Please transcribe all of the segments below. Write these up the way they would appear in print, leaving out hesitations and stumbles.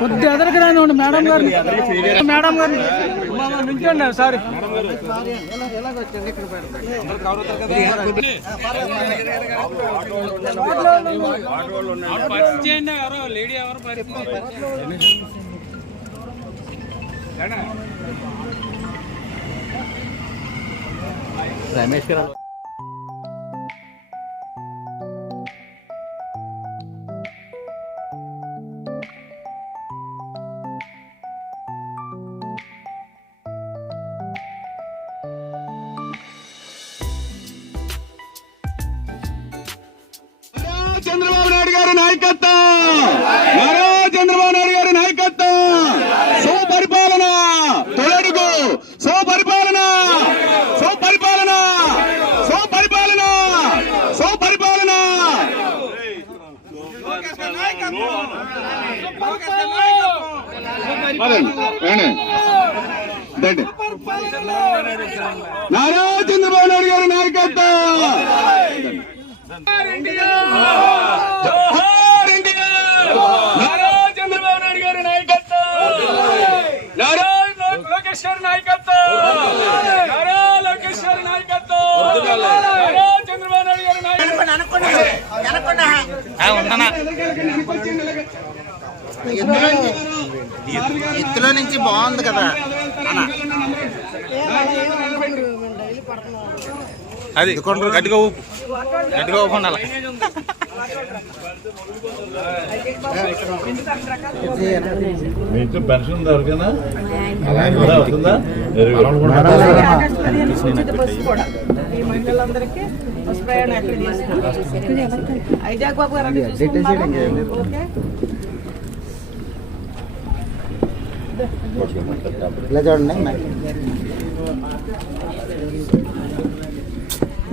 కొద్ది ఎదరికి రానివ్వండి మేడం గారిని. మేడం గారిని నుంచండి. సారీ లేడీ ఎవరు రమేష్ గారు చంద్రబాబు నాయుడు గారి నాయకత్వం, నారా చంద్రబాబు నాయుడు గారి నాయకత్వం, సుపరిపాలన తొలడుగు, సుపరిపాలన, సుపరిపాలన, సుపరిపాలన, సుపరిపాలన. నారా చంద్రబాబు నాయుడు గారి నాయకత్వం. నారా చంద్రబాబు నాయుడు గారి నాయకత్వం, నారా లోకేష్ గారి నాయకత్వం, నారా లోకేష్ గారి నాయకత్వం, నారా చంద్రబాబు నాయుడు గారి నాయకత్వం. ఎత్తులో నుంచి బాగుంది కదా అది గట్టిగా ఊపు, గట్టిగా ఊపు ఉండాలి. మీకు పెన్షన్ దొరికిందా? వస్తుందా? ఇలా చూడండి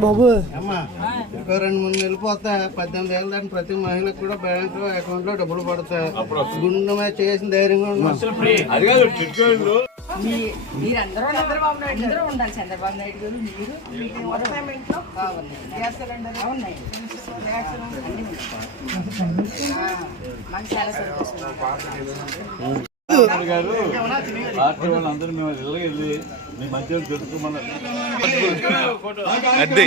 బాబు. ఇంకో 2-3 నెలలు పోతే 18 ఏళ్ళ దాకా ప్రతి మహిళకు కూడా బ్యాంక్ అకౌంట్ లో డబ్బులు పడతాయి. గుండె మీద చేసిన ధైర్యంగా మీరందరూ చంద్రబాబు నాయుడు గారు మీరు గ్యాస్ సిలిండర్ ఉన్నాయి. చాలా సంతోషం. గారు పార్టీ వాళ్ళందరూ మేము వెళ్ళి మీ మధ్యలో తెలుసుకోమన్నారు. అదే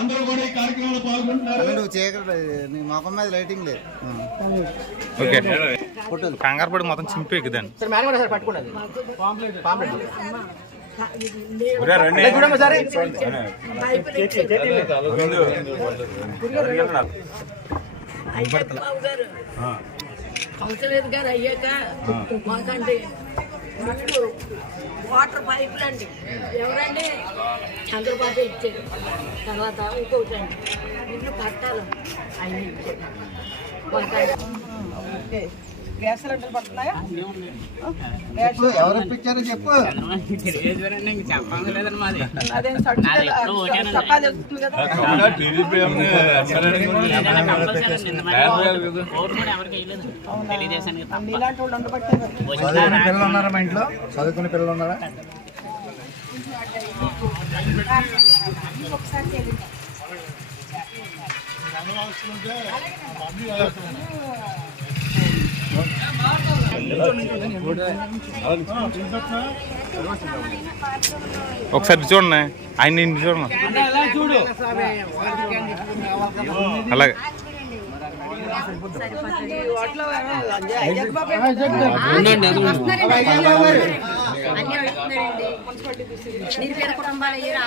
అందరూ కూడా ఈ కార్యక్రమంలో పాల్గొంటున్నారు. నీ మొఖం మీద లైటింగ్ లేదు. ఓకే కంగారు పడి మొత్తం చింపేకుదాన్ని. కౌన్సిలర్ గారు అయ్యాక మాకంటే వాటర్ పైపులు అండి ఎవరండి చంద్రబాబు ఇచ్చారు. తర్వాత ఇంకొకటి అండి ఇల్లు కట్టాలి అన్నీ ఇచ్చారు. గ్యాస్ సిలిండర్ పడుతున్నాయా? ఎవరు ఇప్పించారో చెప్పు. అదేం చక్కా తెలుస్తుంది కదా. ఇలాంటి వాళ్ళు ఉండబట్టే పిల్లలు ఉన్నారా మా ఇంట్లో? చదువుకునే పిల్లలు ఉన్నారా? ఒకసారి ఒకసారి చూడండి, ఆయన నిన్ను చూడండి. అలాగే నిర్పేద కుటుంబాలు ఇలా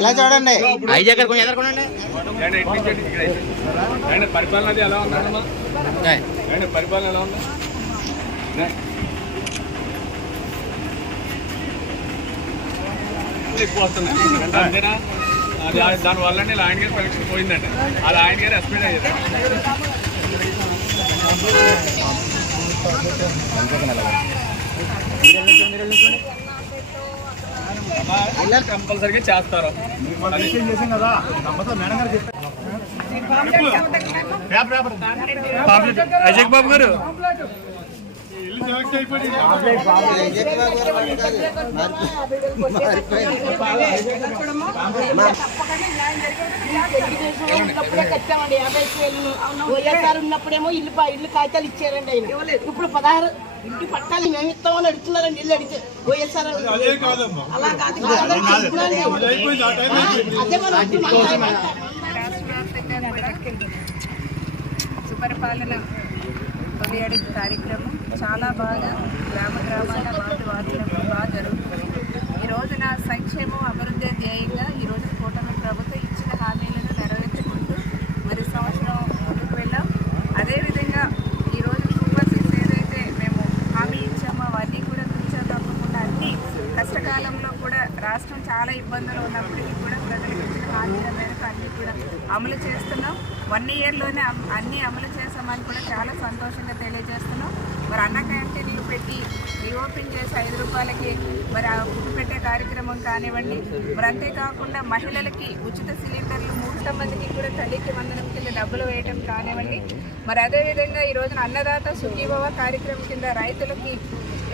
చూడండి, ఇలా చూడండి. పరిపాలన ఎలా ఉందమ్మా? పరిపాలన ఎలా ఉందా? కేసులు ఎక్కువ వస్తున్నాయి అంతేనా. దానివల్ల లాయన్ గారి పరీక్ష పోయిందండి. ఆ లాయన్ గారు ఎస్పీడ్ అయ్యారు. కంపల్సరీగా చేస్తారు. అజయ్ బాబు గారు వైఎస్ఆర్ ఉన్నప్పుడేమో ఇల్లు కాగితాలు ఇచ్చారండి ఆయన. ఇప్పుడు 16 ఇంటి పట్టాలు మేము ఇస్తామని అడుగుతున్నారండి. ఇల్లు అడిగితే వైఎస్ఆర్ అలా కాదు. అదే మనం సుపరిపాలన తొలి అడుగు కార్యక్రమం చాలా బాగా గ్రామాల వార్డులకు బాగా జరుగుతుంది. ఈ రోజున సంక్షేమం అభివృద్ధి ధ్యేయంగా ఈ రోజు కూటమి ప్రభుత్వం ఇచ్చిన హామీలను నెరవేర్చుకుంటూ మరి సంవత్సరం ముందుకు వెళ్ళాం. అదేవిధంగా ఈరోజు సూపర్ సిక్స్ ఏదైతే మేము హామీ ఇచ్చామో అవన్నీ కూడా తూచా తప్పకుండా అన్ని కష్టకాలంలో కూడా రాష్ట్రం చాలా ఇబ్బందులు ఉన్నప్పటికీ కూడా ప్రజలకు ఇచ్చిన హామీల మేరకు అన్నీ కూడా అమలు చేస్తున్నాం. 1 ఇయర్లోనే అన్నీ అమలు చేసామని కూడా చాలా సంతోషంగా తెలియజేస్తున్నాం. మరి అన్న క్యాంటీన్లు పెట్టి రీఓపెన్ చేసి 5 రూపాయలకి మరి ఆ ఫుడ్ పెట్టే కార్యక్రమం కానివ్వండి. మరి అంతేకాకుండా మహిళలకి ఉచిత సిలిండర్లు 300 మందికి కూడా తల్లికి వందనం కింద డబ్బులు వేయటం కానివ్వండి. మరి అదేవిధంగా ఈ రోజున అన్నదాత సుఖీభవ కార్యక్రమం కింద రైతులకి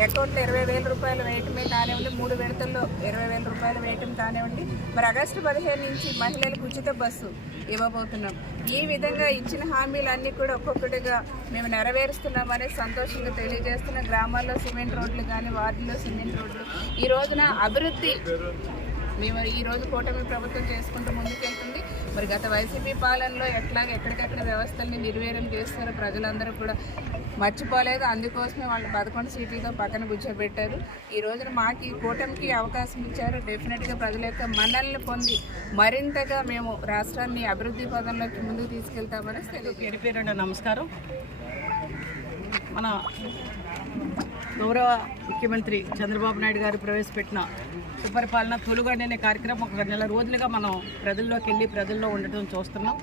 అకౌంట్లో 20,000 రూపాయలు వేయటమే కానివ్వండి. 3 విడతల్లో 20,000 రూపాయలు వేయటం కానివ్వండి. మరి ఆగస్టు 15 నుంచి మహిళలకు ఉచిత బస్సు ఇవ్వబోతున్నాం. ఈ విధంగా ఇచ్చిన హామీలన్నీ కూడా ఒక్కొక్కటిగా మేము నెరవేరుస్తున్నామని సంతోషంగా తెలియజేస్తున్న గ్రామాల్లో సిమెంట్ రోడ్లు కానీ వార్డుల్లో సిమెంట్ రోడ్లు ఈ రోజున అభివృద్ధి మేము ఈ రోజు కూటమి ప్రభుత్వం చేసుకుంటూ ముందుకెళ్తుంది. మరి గత వైసీపీ పాలనలో ఎక్కడికక్కడ వ్యవస్థల్ని నిర్వీర్యం చేస్తారో ప్రజలందరూ కూడా మర్చిపోలేదు. అందుకోసమే వాళ్ళు 11 సీట్లతో పక్కన కూర్చోబెట్టారు. ఈ రోజున మాకు ఈ కూటమికి అవకాశం ఇచ్చారు. డెఫినెట్గా ప్రజల యొక్క మన్ననలు పొంది మరింతగా మేము రాష్ట్రాన్ని అభివృద్ధి పదంలోకి ముందుకు తీసుకెళ్తామని తెలియజేయండి. నమస్కారం. మన గౌరవ ముఖ్యమంత్రి చంద్రబాబు నాయుడు గారు ప్రవేశపెట్టిన సుపరిపాలన తొలుగండి అనే కార్యక్రమం ఒక నెల రోజులుగా మనం ప్రజల్లోకి వెళ్ళి ప్రజల్లో ఉండటం చూస్తున్నాం.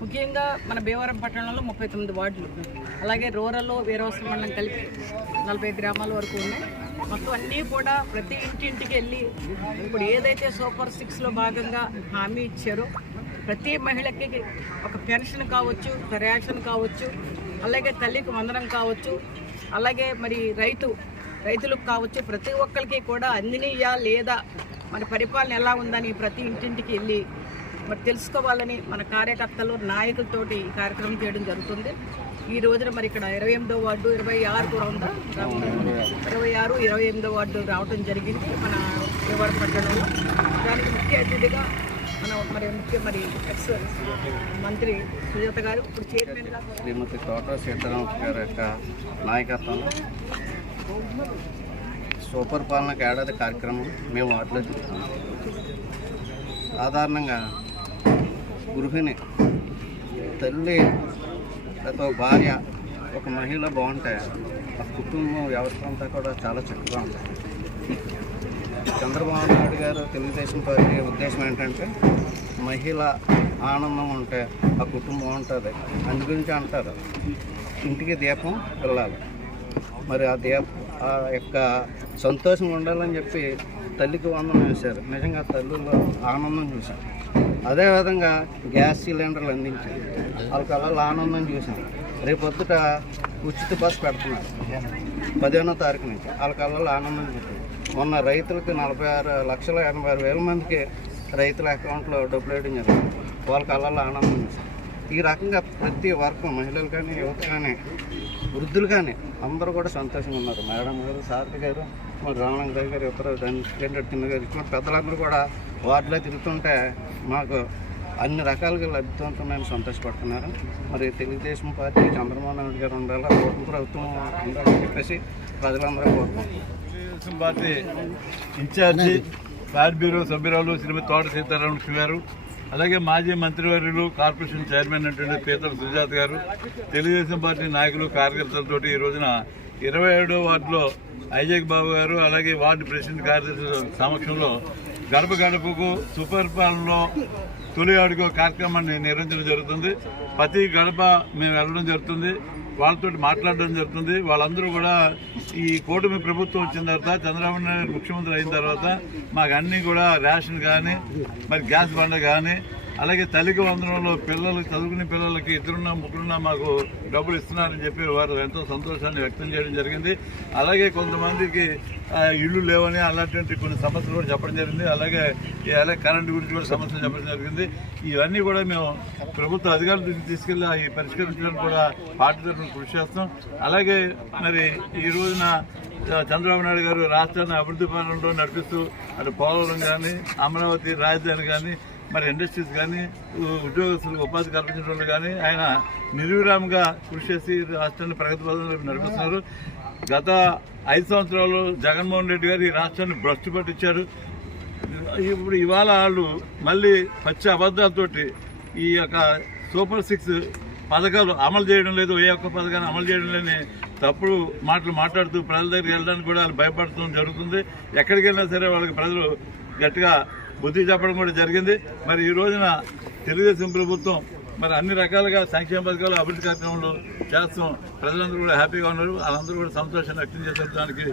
ముఖ్యంగా మన భీమవరం పట్టణంలో 39 వార్డులు, అలాగే రూరల్లో వీరవసరం మండలం కలిపి 40 గ్రామాల వరకు ఉన్నాయి. మొత్తం అన్నీ కూడా ప్రతి ఇంటింటికి వెళ్ళి ఇప్పుడు ఏదైతే సూపర్ 6లో భాగంగా హామీ ఇచ్చారో ప్రతి మహిళకి ఒక పెన్షన్ కావచ్చు, ఒక రేషన్ కావచ్చు, అలాగే తల్లికి వందనం కావచ్చు, అలాగే మరి రైతులకు కావచ్చు, ప్రతి ఒక్కరికి కూడా అందినయా లేదా మన పరిపాలన ఎలా ఉందని ప్రతి ఇంటింటికి వెళ్ళి మరి తెలుసుకోవాలని మన కార్యకర్తలు నాయకులతోటి ఈ కార్యక్రమం చేయడం జరుగుతుంది. ఈ రోజున మరి ఇక్కడ 28వ వార్డు 26 కూడా ఉందా 26, 28వ వార్డు రావడం జరిగింది మన భీమవరం పట్టణంలో. దానికి ముఖ్య అతిథిగా మరి ఎక్స్ మంత్రి సుజాత గారు ఇప్పుడు చైర్మన్గా శ్రీమతి తోట సీతారాం గారి యొక్క నాయకత్వంలో సూపర్ పాలనకు ఏడాది కార్యక్రమం మేము వాటిలో చూస్తున్నాం. సాధారణంగా గృహిణి తల్లి లేకపోతే భార్య ఒక మహిళ బాగుంటే ఆ కుటుంబం వ్యవస్థ అంతా కూడా చాలా చక్కగా ఉంటుంది. చంద్రబాబు నాయుడు గారు తెలుగుదేశం పార్టీ ఉద్దేశం ఏంటంటే మహిళ ఆనందం ఉంటే ఆ కుటుంబం ఉంటుంది. అందుగురించి అంటారు ఇంటికి దీపం వెళ్ళాలి. మరి ఆ యొక్క సంతోషం ఉండాలని చెప్పి తల్లికి వందనం వేశారు. నిజంగా తల్లుల్లో ఆనందం చూశాం. అదేవిధంగా గ్యాస్ సిలిండర్లు అందించారు. వాళ్ళ కళ్ళలో ఆనందం చూసాం. రేపొద్దుట ఉచిత బస్సు పెడుతున్నారు 15వ తారీఖు నుంచి. వాళ్ళ కళ్ళలో ఆనందం చూసాం. మొన్న రైతులకి 46,86,000 మందికి రైతుల అకౌంట్లో డబ్బులు వేయడం జరిగింది. వాళ్ళ కళ్ళలో ఆనందం చూసాం. ఈ రకంగా ప్రతి వర్గం మహిళలు కానీ, యువత కానీ, వృద్ధులు కానీ అందరూ కూడా సంతోషంగా ఉన్నారు. మేడం గారు, సారథి గారు, మరి రామలింగరావు గారు, ఇతర కింద గారు, ఇటువంటి పెద్దలందరూ కూడా వార్డులో తిరుగుతుంటే మాకు అన్ని రకాలుగా లబ్ధితోందని సంతోషపడుతున్నారు. మరి తెలుగుదేశం పార్టీ చంద్రబాబు నాయుడు గారు ఉండాలి, కూటమి ప్రభుత్వం ఉండాలని చెప్పేసి ప్రజలందరూ కోరుకుంటున్నారు. Telugu Desam party in charge party bureau సభ్యురాలు శ్రీమతి తోట సీతారాం గారు, అలాగే మాజీ మంత్రివర్యులు కార్పొరేషన్ చైర్మన్ అయినటువంటి పీతల సుజాత గారు, తెలుగుదేశం పార్టీ నాయకులు కార్యకర్తలతో ఈ రోజున 27వ వార్డులో అజయ్ బాబు గారు, అలాగే వార్డు ప్రెసిడెంట్ కార్యదర్శి సమక్షంలో గడప గడపకు సుపరిపాలనలో తొలి అడుగు కార్యక్రమాన్ని నిర్వహించడం జరుగుతుంది. ప్రతి గడప మేము వెళ్ళడం జరుగుతుంది, వాళ్ళతో మాట్లాడడం జరుగుతుంది. వాళ్ళందరూ కూడా ఈ కూటమి ప్రభుత్వం వచ్చిన తర్వాత, చంద్రబాబు నాయుడు ముఖ్యమంత్రి అయిన తర్వాత మాకు అన్నీ కూడా రేషన్ కానీ, మరి గ్యాస్ బండ కానీ, అలాగే తల్లికి వందనంలో పిల్లలు చదువుకునే పిల్లలకి ఇద్దరున్నా ముగ్గురున్నా మాకు డబ్బులు ఇస్తున్నారని చెప్పి వారు ఎంతో సంతోషాన్ని వ్యక్తం చేయడం జరిగింది. అలాగే కొంతమందికి ఇళ్ళు లేవని అలాంటి కొన్ని సమస్యలు కూడా చెప్పడం జరిగింది. అలాగే కరెంటు గురించి కూడా సమస్యలు చెప్పడం జరిగింది. ఇవన్నీ కూడా మేము ప్రభుత్వ అధికారుల దృష్టికి తీసుకెళ్ళి ఈ పరిష్కరించడానికి కూడా పార్టీ తరఫున కృషి చేస్తాం. అలాగే మరి ఈ రోజున చంద్రబాబు నాయుడు గారు రాష్ట్రాన్ని అభివృద్ధి పనుల్లో నడిపిస్తూ అటు పోలవరం కానీ, అమరావతి రాజధాని కానీ, మరి ఇండస్ట్రీస్ కానీ, ఉద్యోగస్తులకు ఉపాధి కల్పించడం వాళ్ళు కానీ ఆయన నిర్విరామంగా కృషి చేసి రాష్ట్రాన్ని ప్రగతి పథంలో నడిపిస్తున్నారు. గత 5 సంవత్సరాలు జగన్మోహన్ రెడ్డి గారు ఈ రాష్ట్రాన్ని భ్రష్టు పట్టించారు. ఇప్పుడు ఇవాళ వాళ్ళు మళ్ళీ పచ్చి అబద్ధాలతోటి ఈ యొక్క సూపర్ 6 పథకాలు అమలు చేయడం లేదు, ఏ ఒక్క పథకాన్ని అమలు చేయడం లేని తప్పుడు మాటలు మాట్లాడుతూ ప్రజల దగ్గరికి వెళ్ళడానికి కూడా వాళ్ళు భయపడటం జరుగుతుంది. ఎక్కడికి వెళ్ళినా సరే వాళ్ళకి ప్రజలు గట్టిగా బుద్ధి చెప్పడం కూడా జరిగింది. మరి ఈ రోజున తెలుగుదేశం ప్రభుత్వం మరి అన్ని రకాలుగా సంక్షేమ పథకాలు అభివృద్ధి కార్యక్రమాలు చేస్తాం. ప్రజలందరూ కూడా హ్యాపీగా ఉన్నారు. వాళ్ళందరూ కూడా సంతోషాన్ని వ్యక్తం చేసే దానికి